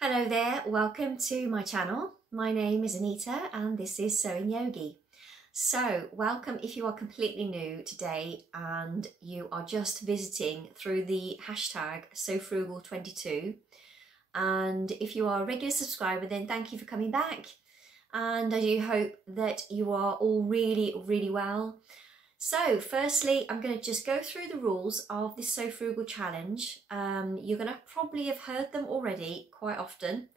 Hello there, welcome to my channel. My name is Anita and this is Sewing Yogi. So welcome if you are completely new today and you are just visiting through the hashtag Sewfrugal22, and if you are a regular subscriber then thank you for coming back, and I do hope that you are all really well. So firstly, I'm going to just go through the rules of this Sew Frugal challenge. You're going to probably have heard them already quite often,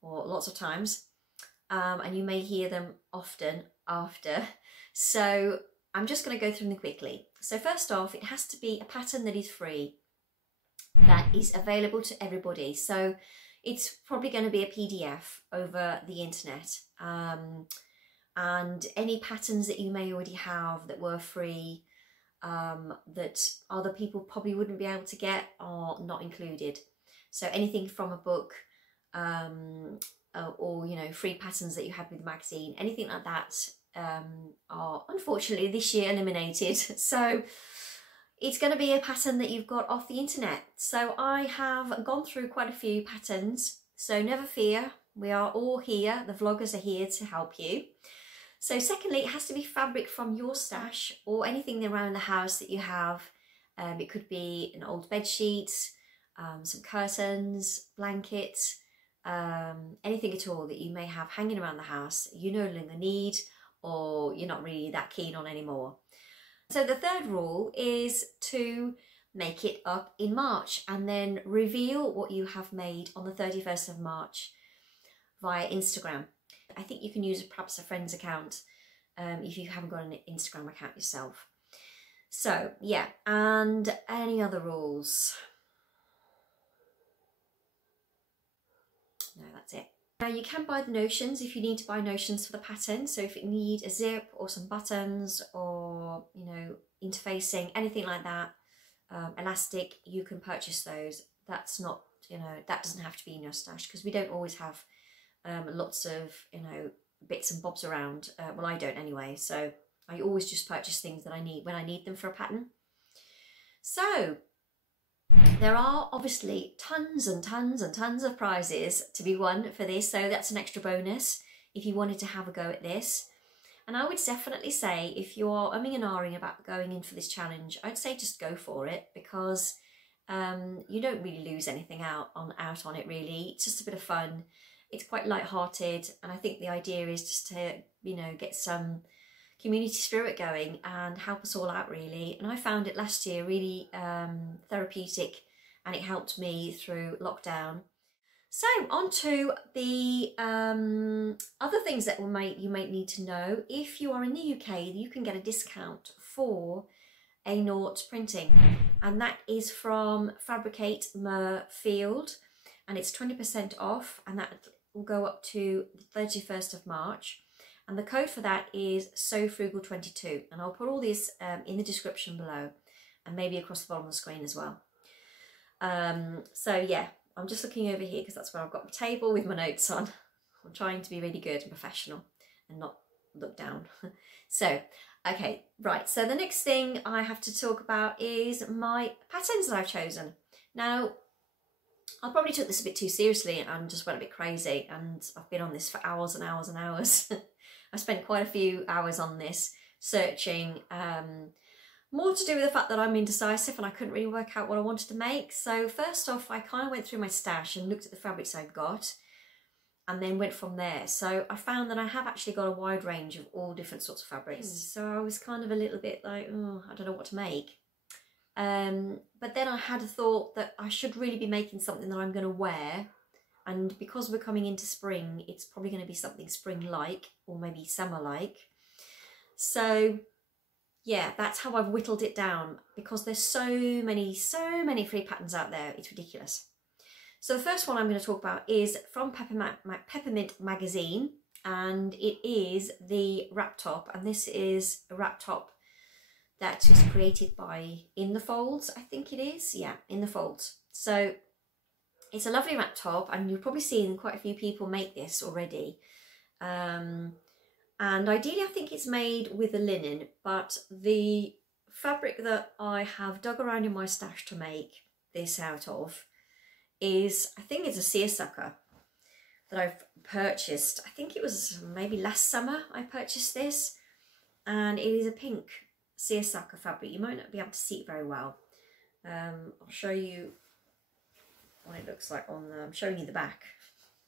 or lots of times, and you may hear them often after. So I'm just going to go through them quickly. So first off, it has to be a pattern that is free, that is available to everybody. So it's probably going to be a PDF over the internet. And any patterns that you may already have that were free, that other people probably wouldn't be able to get, are not included. So anything from a book, or you know, free patterns that you had with the magazine, anything like that, are unfortunately this year eliminated. So it's going to be a pattern that you've got off the internet. So I have gone through quite a few patterns, so never fear, we are all here, the vloggers are here to help you. So secondly, it has to be fabric from your stash or anything around the house that you have. It could be an old bed sheet, some curtains, blankets, anything at all that you may have hanging around the house you no longer need or you're not really that keen on anymore. So the third rule is to make it up in March and then reveal what you have made on the 31st of March via Instagram. I think you can use perhaps a friend's account if you haven't got an Instagram account yourself. So yeah, and any other rules? No, that's it. Now you can buy the notions if you need to buy notions for the pattern. So if you need a zip or some buttons or, you know, interfacing, anything like that, elastic, you can purchase those. That's not, you know, that doesn't have to be in your stash because we don't always have lots of, you know, bits and bobs around. Well, I don't anyway, so I always just purchase things that I need when I need them for a pattern. So there are obviously tons and tons of prizes to be won for this, so that's an extra bonus if you wanted to have a go at this. And I would definitely say if you are umming and ahhing about going in for this challenge, I'd say just go for it, because you don't really lose anything out on it really. It's just a bit of fun. It's quite light-hearted, and I think the idea is just to, you know, get some community spirit going and help us all out really. And I found it last year really therapeutic, and it helped me through lockdown. So on to the other things that you might need to know. If you are in the UK, you can get a discount for a nought printing, and that is from Fabricate Field, and it's 20% off, and that will go up to the 31st of March. And the code for that is Sewfrugal22, and I'll put all this in the description below and maybe across the bottom of the screen as well. So yeah, I'm just looking over here because that's where I've got my table with my notes on. I'm trying to be really good and professional and not look down. So, okay, right, so the next thing I have to talk about is my patterns that I've chosen. Now, I probably took this a bit too seriously and just went a bit crazy, and I've been on this for hours and hours and hours. I spent quite a few hours on this, searching, more to do with the fact that I'm indecisive and I couldn't really work out what I wanted to make. So first off, I kind of went through my stash and looked at the fabrics I've got, and then went from there. So I found that I have actually got a wide range of all different sorts of fabrics. So I was kind of a little bit like, oh, I don't know what to make. But then I had a thought that I should really be making something that I'm going to wear, and because we're coming into spring, it's probably going to be something spring-like or maybe summer-like. So yeah, that's how I've whittled it down, because there's so many free patterns out there, it's ridiculous. So the first one I'm going to talk about is from Peppermint Magazine, and it is the wrap top, and this is a wrap top that is created by In the Folds, I think it is. Yeah, In the Folds. So it's a lovely wrap top, and you've probably seen quite a few people make this already. And ideally I think it's made with a linen, but the fabric that I have dug around in my stash to make this out of is, I think it's a seersucker. that I've purchased. I think it was maybe last summer I purchased this, and it is a pink seersucker fabric. You might not be able to see it very well. I'll show you what it looks like on the, I'm showing you the back.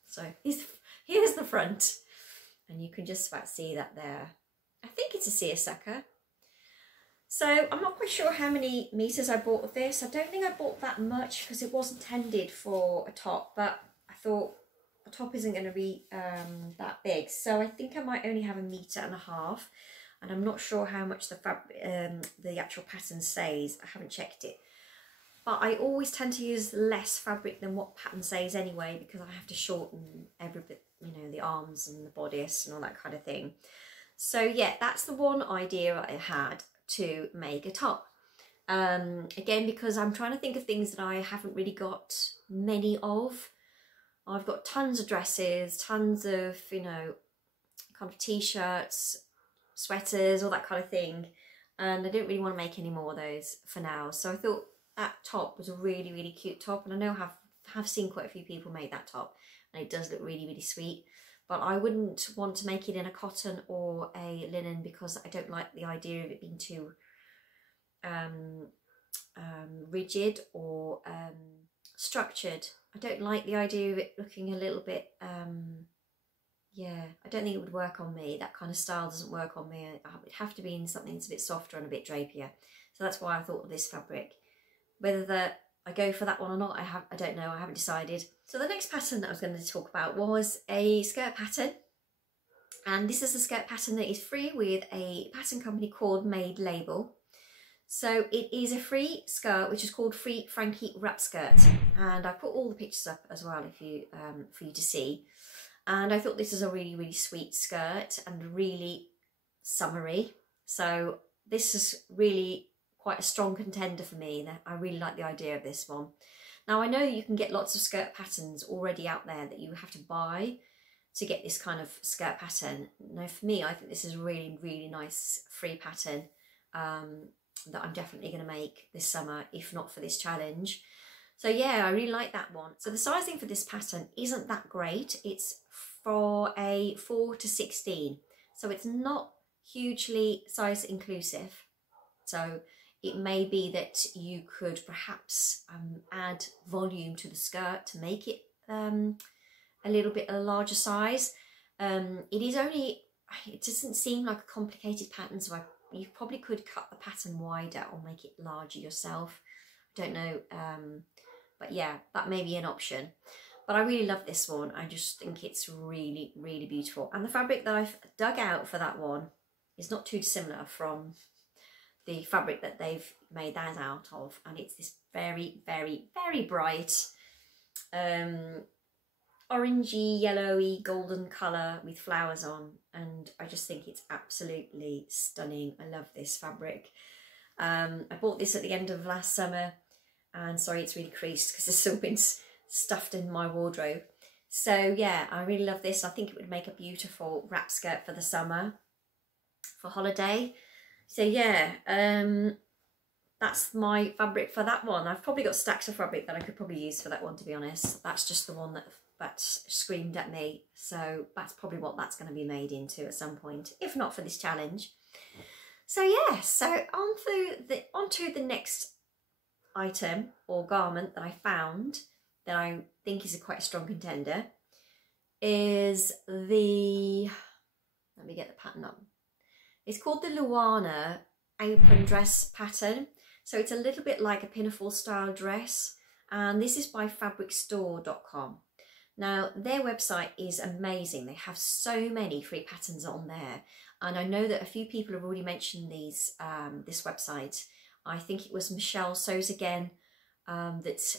So here's the front, and you can just about see that there. I think it's a seersucker. So I'm not quite sure how many meters I bought of this. I don't think I bought that much because it wasn't intended for a top, but I thought a top isn't going to be that big. So I think I might only have 1.5 meters, and I'm not sure how much the fabric, the actual pattern says. I haven't checked it. But I always tend to use less fabric than what pattern says anyway, because I have to shorten every bit, you know, the arms and the bodice and all that kind of thing. So yeah, that's the one idea I had to make a top. Again, because I'm trying to think of things that I haven't really got many of. I've got tons of dresses, tons of, you know, kind of t-shirts, sweaters, all that kind of thing. And I didn't really want to make any more of those for now. So I thought that top was a really, really cute top. And I know have seen quite a few people make that top. And it does look really, really sweet. But I wouldn't want to make it in a cotton or a linen because I don't like the idea of it being too rigid or structured. I don't like the idea of it looking a little bit, yeah, I don't think it would work on me. That kind of style doesn't work on me. It would have to be in something that's a bit softer and a bit drapier. So that's why I thought of this fabric. Whether I go for that one or not, I don't know, I haven't decided. So the next pattern that I was going to talk about was a skirt pattern. And this is a skirt pattern that is free with a pattern company called Made Label. So it is a free skirt which is called Free Frankie Wrap Skirt. And I put all the pictures up as well if you for you to see. And I thought this is a really, really sweet skirt and really summery. So this is really quite a strong contender for me. I really like the idea of this one. Now I know you can get lots of skirt patterns already out there that you have to buy to get this kind of skirt pattern. Now for me, I think this is a really, really nice free pattern that I'm definitely going to make this summer, if not for this challenge. So yeah, I really like that one. So the sizing for this pattern isn't that great. It's for a 4 to 16. So it's not hugely size inclusive. So it may be that you could perhaps add volume to the skirt to make it a little bit a larger size. It doesn't seem like a complicated pattern, so you probably could cut the pattern wider or make it larger yourself. I don't know, but yeah, that may be an option. But I really love this one. I just think it's really, really beautiful. And the fabric that I've dug out for that one is not too dissimilar from the fabric that they've made that out of, and it's this very, very, very bright orangey, yellowy, golden colour with flowers on, and I just think it's absolutely stunning. I love this fabric. I bought this at the end of last summer, and sorry it's really creased because it's still been stuffed in my wardrobe. So yeah, I really love this. I think it would make a beautiful wrap skirt for the summer, for holiday. So yeah, that's my fabric for that one. I've probably got stacks of fabric that I could probably use for that one, to be honest. That's just the one that screamed at me. So that's probably what that's going to be made into at some point, if not for this challenge. So yeah, so onto the next item or garment that I found that I think is quite a strong contender is the, let me get the pattern up. It's called the Luana Apron Dress pattern. So it's a little bit like a pinafore style dress, and this is by fabricstore.com. Now their website is amazing. They have so many free patterns on there, and I know that a few people have already mentioned these this website. I think it was Michelle Sews Again that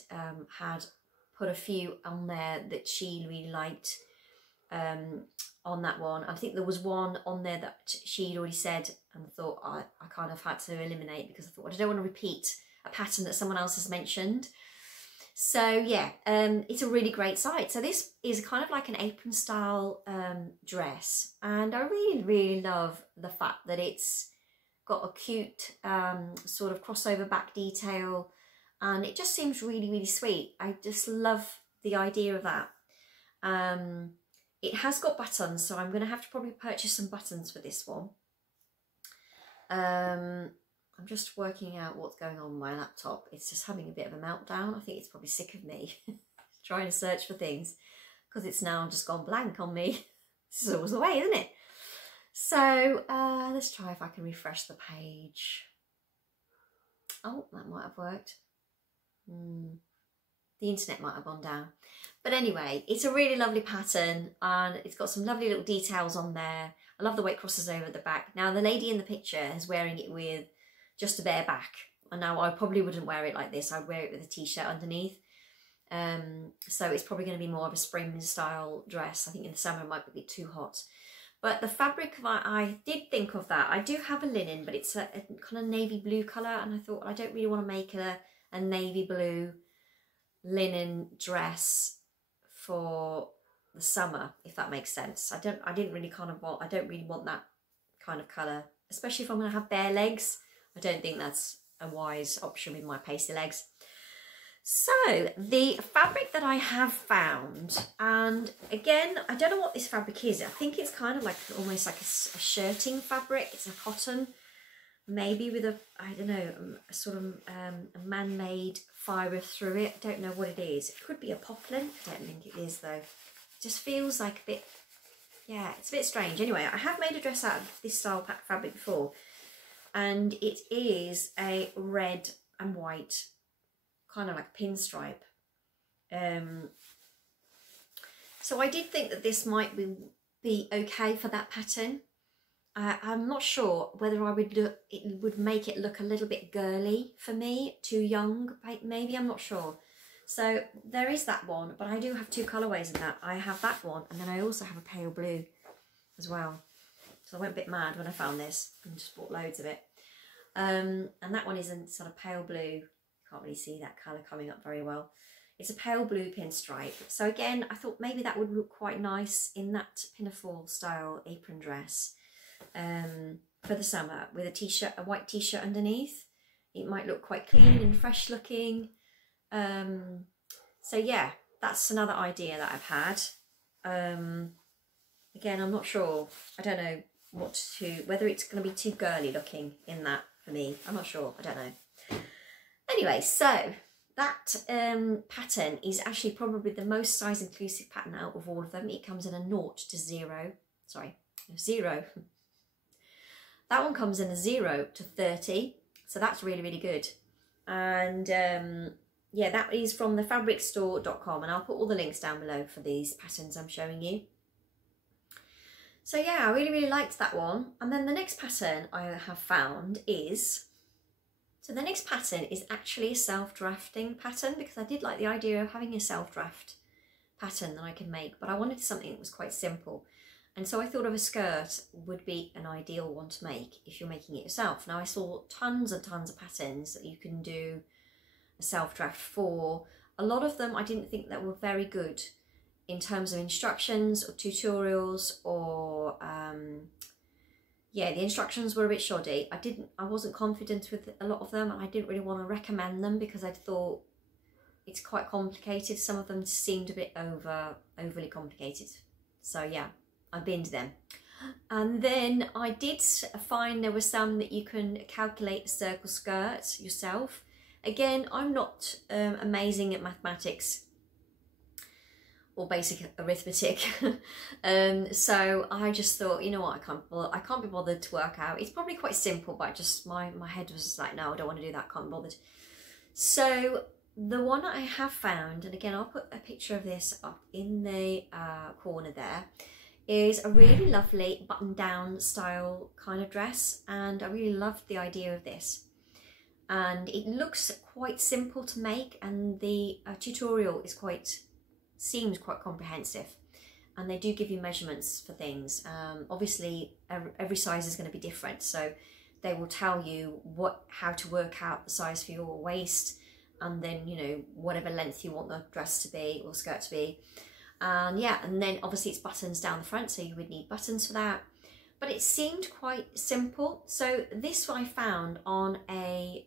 had put a few on there that she really liked on that one. I think there was one on there that she'd already said and thought I kind of had to eliminate because I thought, well, I don't want to repeat a pattern that someone else has mentioned. So yeah, it's a really great site. So this is kind of like an apron style dress, and I really, really love the fact that it's got a cute sort of crossover back detail, and it just seems really, really sweet. I just love the idea of that. It has got buttons, so I'm going to have to probably purchase some buttons for this one. I'm just working out what's going on with my laptop. It's just having a bit of a meltdown. I think it's probably sick of me trying to search for things, because it's now just gone blank on me. This is always the way, isn't it? So let's try if I can refresh the page. Oh, that might have worked. The internet might have gone down. But anyway, it's a really lovely pattern, and it's got some lovely little details on there. I love the way it crosses over at the back. Now, the lady in the picture is wearing it with just a bare back. And now I probably wouldn't wear it like this. I'd wear it with a t-shirt underneath. So it's probably going to be more of a spring style dress. I think in the summer it might be too hot. But the fabric, I did think of that. I do have a linen, but it's a kind of navy blue colour. And I thought I don't really want to make a navy blue linen dress for the summer, if that makes sense. I don't really want that kind of colour, especially if I'm going to have bare legs. I don't think that's a wise option with my pasty legs. So the fabric that I have found, and again, I don't know what this fabric is. I think it's kind of like almost like a shirting fabric. It's a cotton, maybe with a, I don't know, a sort of a man-made fibre through it. I don't know what it is. It could be a poplin. I don't think it is though. It just feels like a bit, yeah, it's a bit strange. Anyway, I have made a dress out of this style fabric before, and it is a red and white, kind of like pinstripe. So I did think that this might be okay for that pattern. I'm not sure whether it would make it look a little bit girly for me, too young, maybe, I'm not sure. So there is that one, but I do have two colourways in that. I have that one, and then I also have a pale blue as well. So I went a bit mad when I found this and just bought loads of it. And that one is a sort of pale blue. Can't really see that colour coming up very well. It's a pale blue pinstripe. So again, I thought maybe that would look quite nice in that pinafore style apron dress. For the summer, with a t-shirt, a white t-shirt underneath. It might look quite clean and fresh looking. So yeah, that's another idea that I've had. Again, I'm not sure. I don't know whether it's going to be too girly looking in that for me. I'm not sure. I don't know. Anyway, so that pattern is actually probably the most size inclusive pattern out of all of them. It comes in a 0 to 0. Sorry, 0. That one comes in a 0 to 30, so that's really, really good. And yeah, that is from thefabricstore.com, and I'll put all the links down below for these patterns I'm showing you. So yeah, I really, really liked that one. And then the next pattern I have found is, so the next pattern is actually a self-drafting pattern, because I did like the idea of having a self-draft pattern that I can make, but I wanted something that was quite simple. And so I thought of a skirt would be an ideal one to make if you're making it yourself. Now I saw tons and tons of patterns that you can do a self-draft for. A lot of them I didn't think that were very good in terms of instructions or tutorials, or yeah, the instructions were a bit shoddy. I wasn't confident with a lot of them, and I didn't really want to recommend them because I thought it's quite complicated. Some of them seemed a bit overly complicated. So yeah, I binned them. And then I did find there were some that you can calculate a circle skirt yourself. Again, I'm not amazing at mathematics or basic arithmetic, so I just thought, you know what, I can't be bothered to work out. It's probably quite simple, but just my head was just like, no, I don't want to do that, can't be bothered. So the one I have found, and again I'll put a picture of this up in the corner there, is a really lovely button-down style kind of dress, and I really loved the idea of this. And it looks quite simple to make, and the tutorial is seems quite comprehensive, and they do give you measurements for things. Obviously every size is going to be different, so they will tell you how to work out the size for your waist, and then, you know, whatever length you want the dress to be or skirt to be. And yeah, and then obviously it's buttons down the front, so you would need buttons for that. But it seemed quite simple. So this I found on a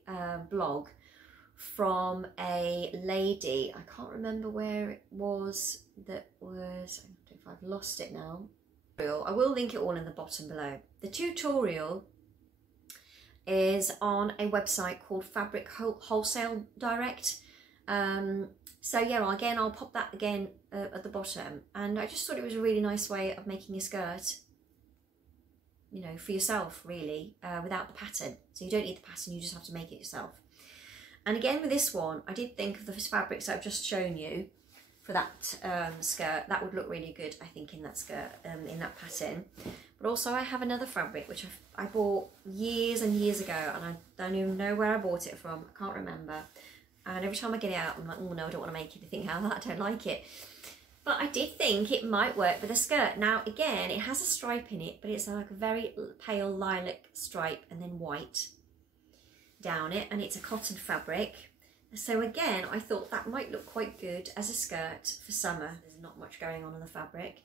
blog from a lady, I can't remember where it was, that was, I don't know if I've lost it now. I will link it all in the bottom below. The tutorial is on a website called Fabric Wholesale Direct. So yeah, again, I'll pop that again at the bottom. And I just thought it was a really nice way of making a skirt, you know, for yourself really, without the pattern. So you don't need the pattern, you just have to make it yourself. And again with this one, I did think of the fabrics that I've just shown you for that skirt. That would look really good, I think, in that skirt, in that pattern. But also I have another fabric which I bought years and years ago, and I don't even know where I bought it from. I can't remember. And every time I get it out, I'm like, oh no, I don't want to make anything out of that, I don't like it. But I did think it might work with a skirt. Now again, it has a stripe in it, but it's like a very pale lilac stripe and then white down it, and it's a cotton fabric. So again, I thought that might look quite good as a skirt for summer. There's not much going on in the fabric,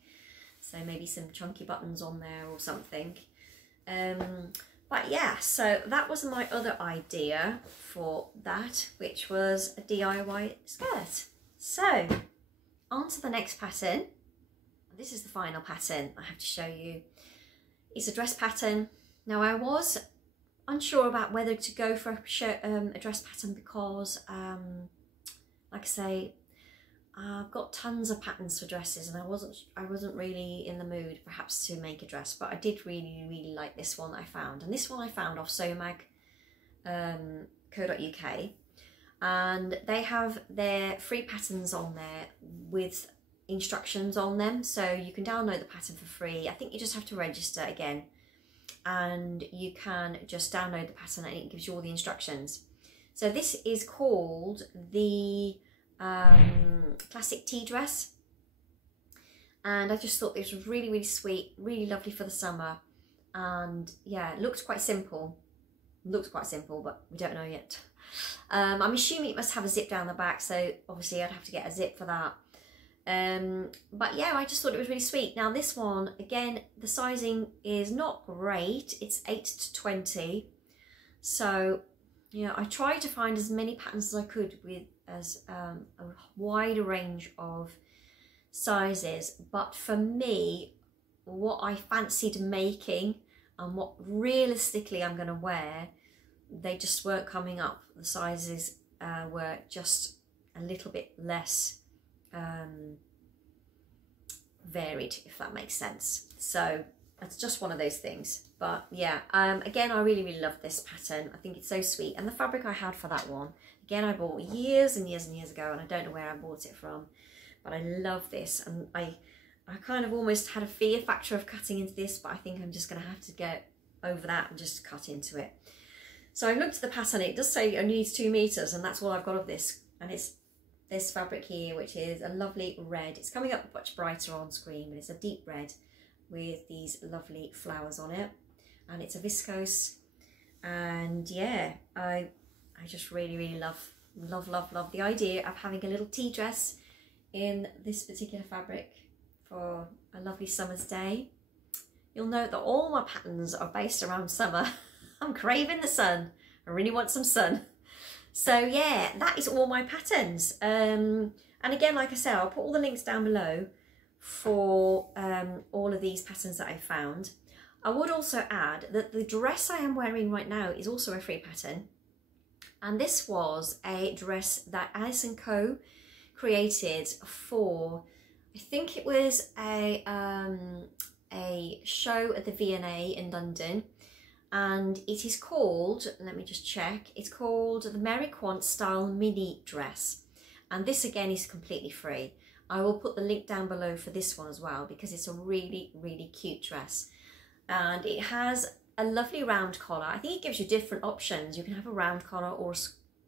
so maybe some chunky buttons on there or something. But yeah, so that was my other idea for that, which was a DIY skirt. So on to the next pattern. This is the final pattern I have to show you. It's a dress pattern. Now I was unsure about whether to go for a dress pattern because, like I say, I've got tons of patterns for dresses, and I wasn't really in the mood perhaps to make a dress, but I did really like this one that I found. And this one I found off sewmag.co.uk, and they have their free patterns on there with instructions on them, so you can download the pattern for free. I think you just have to register again, and you can just download the pattern and it gives you all the instructions. So this is called the classic tea dress, and I just thought this was really sweet, really lovely for the summer. And yeah, it looks quite simple, but we don't know yet. I'm assuming it must have a zip down the back, so obviously I'd have to get a zip for that. But yeah, I just thought it was really sweet. Now this one, again, the sizing is not great. It's 8 to 20. So, you know, I tried to find as many patterns as I could with a wide range of sizes. But for me, what I fancied making and what realistically I'm going to wear, they just weren't coming up. The sizes were just a little bit less varied, if that makes sense. So it's just one of those things. But yeah, again, I really love this pattern. I think it's so sweet. And the fabric I had for that one, again, I bought years and years ago, and I don't know where I bought it from, but I love this. And I kind of almost had a fear factor of cutting into this, but I think I'm just going to have to get over that and just cut into it. So I looked at the pattern. It does say it needs 2 meters, and that's all I've got of this. And it's this fabric here, which is a lovely red. It's coming up much brighter on screen, but it's a deep red with these lovely flowers on it, and it's a viscose. And yeah, I just really love the idea of having a little tea dress in this particular fabric for a lovely summer's day. You'll note that all my patterns are based around summer. I'm craving the sun. I really want some sun. So yeah, that is all my patterns. And again, like I said, I'll put all the links down below for all of these patterns that I found. I would also add that the dress I am wearing right now is also a free pattern. And this was a dress that Alice & Co created for, I think it was a show at the V&A in London. And it is called, let me just check, it's called the Mary Quant Style Mini Dress. And this again is completely free. I will put the link down below for this one as well, because it's a really cute dress. And it has a lovely round collar. I think it gives you different options. You can have a round collar, or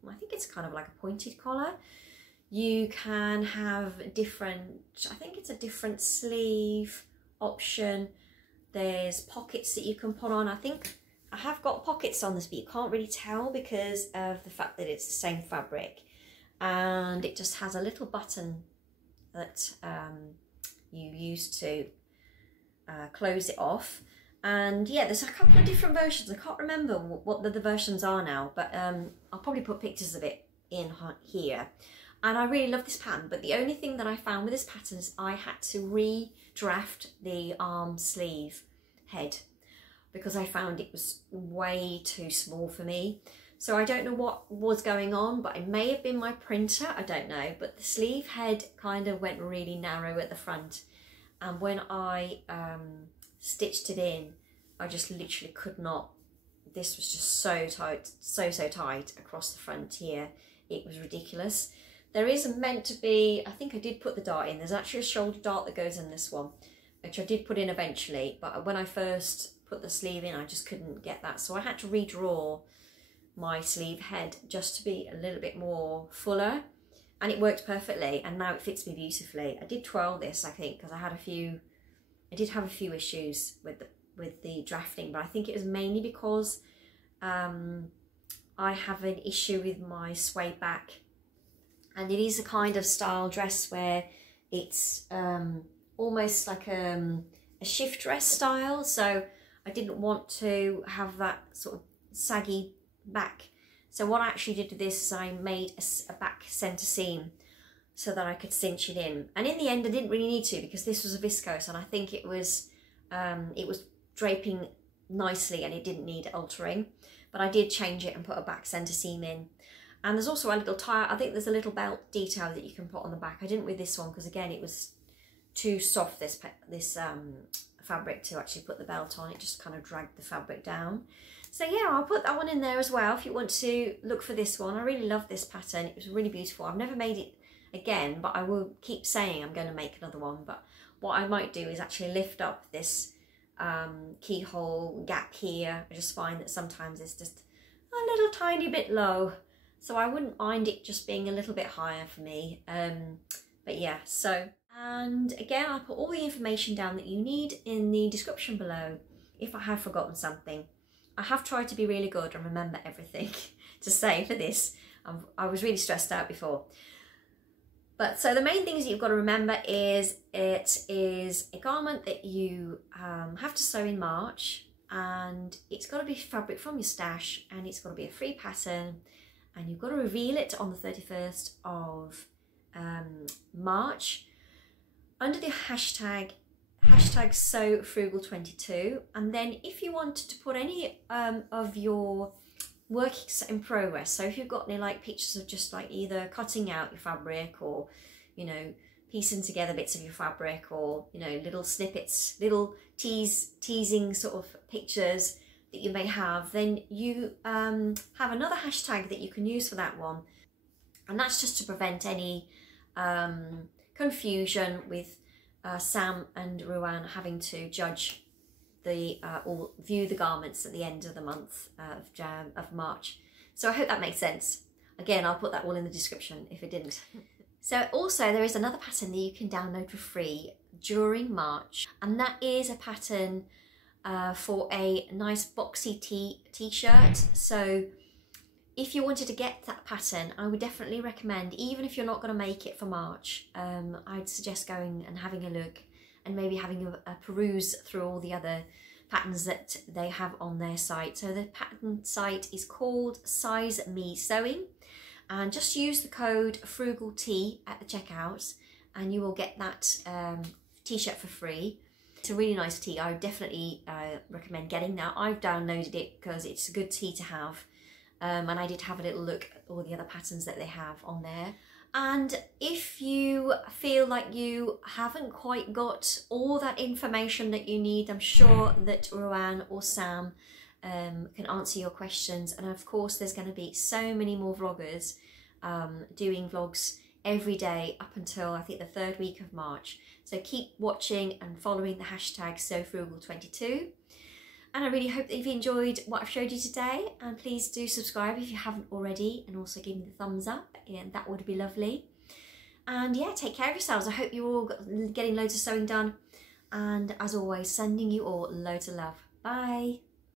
I think it's kind of like a pointed collar. You can have different, I think it's a different sleeve option. There's pockets that you can put on. I think I have got pockets on this, but you can't really tell because of the fact that it's the same fabric. And it just has a little button that you use to close it off. And yeah, there's a couple of different versions. I can't remember what the versions are now, but I'll probably put pictures of it in here. And I really love this pattern, but the only thing that I found with this pattern is I had to redraft the arm sleeve head because I found it was way too small for me. So I don't know what was going on, but it may have been my printer, I don't know. But the sleeve head kind of went really narrow at the front. And when I stitched it in, I just literally could not. This was just so tight, so tight across the front here. It was ridiculous. There is meant to be, I think I did put the dart in. There's actually a shoulder dart that goes in this one, which I did put in eventually. But when I first put the sleeve in, I just couldn't get that. So I had to redraw my sleeve head just to be a little bit more fuller. And it worked perfectly. And now it fits me beautifully. I did twirl this, I think, because I did have a few issues with the drafting. But I think it was mainly because I have an issue with my sway back, and it is a kind of style dress where it's almost like a shift dress style, so I didn't want to have that sort of saggy back. So what I actually did with this is I made a back centre seam so that I could cinch it in, and in the end I didn't really need to because this was a viscose and I think it was draping nicely and it didn't need altering. But I did change it and put a back centre seam in. And there's also a little tie, I think there's a little belt detail that you can put on the back. I didn't with this one because again it was too soft, this fabric, to actually put the belt on. It just kind of dragged the fabric down. So yeah, I'll put that one in there as well if you want to look for this one. I really love this pattern. It was really beautiful. I've never made it again, but I will keep saying I'm going to make another one. But what I might do is actually lift up this keyhole gap here. I just find that sometimes it's just a little tiny bit low, so I wouldn't mind it just being a little bit higher for me. But yeah, so, and again I'll put all the information down that you need in the description below if I have forgotten something. I have tried to be really good and remember everything to say for this. I was really stressed out before. But so the main things that you've got to remember is it is a garment that you have to sew in March, and it's got to be fabric from your stash, and it's got to be a free pattern, and you've got to reveal it on the 31st of March under the hashtag Sewfrugal22. And then if you wanted to put any of your works in progress, so if you've got any like pictures of just like either cutting out your fabric or, you know, piecing together bits of your fabric, or, you know, little snippets, little teasing sort of pictures that you may have, then you have another hashtag that you can use for that one, and that's just to prevent any confusion with Sam and Ruan having to judge or view the garments at the end of the month of March. So I hope that makes sense. Again, I'll put that all in the description if it didn't. So also there is another pattern that you can download for free during March, and that is a pattern for a nice boxy t-shirt. So if you wanted to get that pattern, I would definitely recommend, even if you're not going to make it for March, I'd suggest going and having a look and maybe having a peruse through all the other patterns that they have on their site. So the pattern site is called Size Me Sewing, and just use the code FrugalT at the checkout and you will get that t-shirt for free. It's a really nice tee. I would definitely recommend getting that. I've downloaded it because it's a good tee to have, and I did have a little look at all the other patterns that they have on there. And if you feel like you haven't quite got all that information that you need, I'm sure that Ruan or Sam can answer your questions. And of course, there's going to be so many more vloggers doing vlogs every day up until I think the 3rd week of March. So keep watching and following the hashtag Sewfrugal22. And I really hope that you've enjoyed what I've showed you today, and please do subscribe if you haven't already, and also give me the thumbs up, and that would be lovely. And yeah, take care of yourselves. I hope you're all getting loads of sewing done, and as always, sending you all loads of love. Bye.